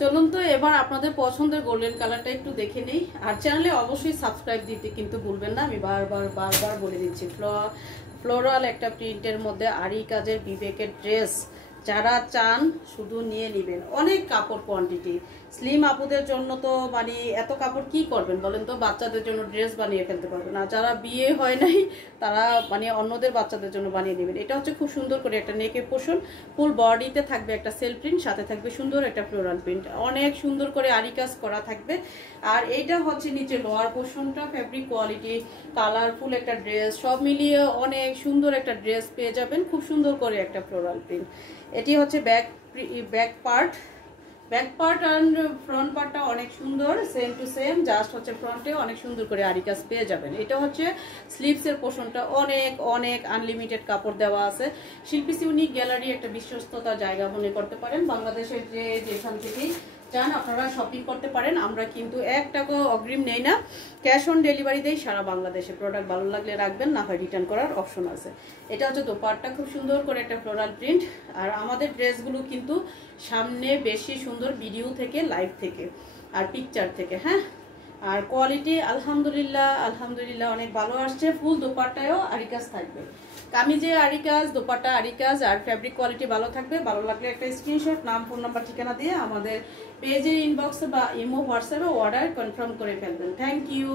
চলুন তো এবার আপনাদের পছন্দের গোল্ডেন কালারটা একটু দেখে নেই। আর চ্যানেলে অবশ্যই সাবস্ক্রাইব দিতে কিন্তু ভুলবেন না, আমি বারবার বলে দিচ্ছি। ফ্লোরাল একটা প্রিন্টের মধ্যে আরি কাজের বিবেকের ড্রেস যারা চান শুধু নিয়ে নেবেন। অনেক কাপড় কোয়ান্টিটি, স্লিম আপুদের জন্য তো মানে এত কাপড় কি করবেন বলেন তো, বাচ্চাদের জন্য ড্রেস বানিয়ে ফেলতে পারবেন। আর যারা বিয়ে হয় নাই তারা মানে অন্যদের বাচ্চাদের জন্য বানিয়ে নেবেন। এটা হচ্ছে খুব সুন্দর করে একটা নেকের পোর্শন, ফুল বডিতে থাকবে একটা সেল প্রিন্ট, সাথে থাকবে সুন্দর একটা ফ্লোরাল প্রিন্ট, অনেক সুন্দর করে আরি কাজ করা থাকবে। আর এইটা হচ্ছে নিচে লোয়ার পোর্শনটা, ফ্যাব্রিক কোয়ালিটি, কালারফুল একটা ড্রেস, সব মিলিয়ে অনেক সুন্দর একটা ড্রেস পেয়ে যাবেন, খুব সুন্দর করে একটা ফ্লোরাল প্রিন্ট। এটি হচ্ছে ব্যাক পার্ট অ্যান্ড ফ্রন্ট পার্টটা অনেক সুন্দর, সেম টু সেম, জাস্ট হচ্ছে ফ্রন্টে অনেক সুন্দর করে আরি কাজ পেয়ে যাবেন। এটা হচ্ছে স্লিভসের পোর্শনটা, অনেক আনলিমিটেড কাপড় দেওয়া আছে। শিল্পী ইউনিক গ্যালারি একটা বিশ্বস্ততার জায়গা মনে করতে পারেন। বাংলাদেশের যেখান থেকেই চান আপনারা শপিং করতে পারেন। আমরা কিন্তু 1 টাকাও অগ্রিম নেই না, ক্যাশ অন ডেলিভারি দেই সারা বাংলাদেশে। প্রোডাক্ট ভালো লাগলে রাখবেন, না হয় রিটার্ন করার অপশন আছে। এটা হচ্ছে দোপাট্টা, খুব সুন্দর করে একটা ফ্লোরাল প্রিন্ট। আর আমাদের ড্রেসগুলো কিন্তু সামনে বেশি সুন্দর ভিডিও থেকে, লাইভ থেকে আর পিকচার থেকে, হ্যাঁ। আর কোয়ালিটি আলহামদুলিল্লাহ অনেক ভালো আসছে। ফুল দোপাট্টায়ও আরি কাজ থাকবে, কামিজে আরি কাজ, দোপাট্টা আরি কাজ, আর ফ্যাব্রিক কোয়ালিটি ভালো থাকবে। ভালো লাগলে একটা স্ক্রিনশট, নাম, ফোন নাম্বার, ঠিকানা দিয়ে আমাদের পেজের ইনবক্সে বা ইমো হোয়াটসঅ্যাপে অর্ডার কনফার্ম করে ফেলবেন। Thank you.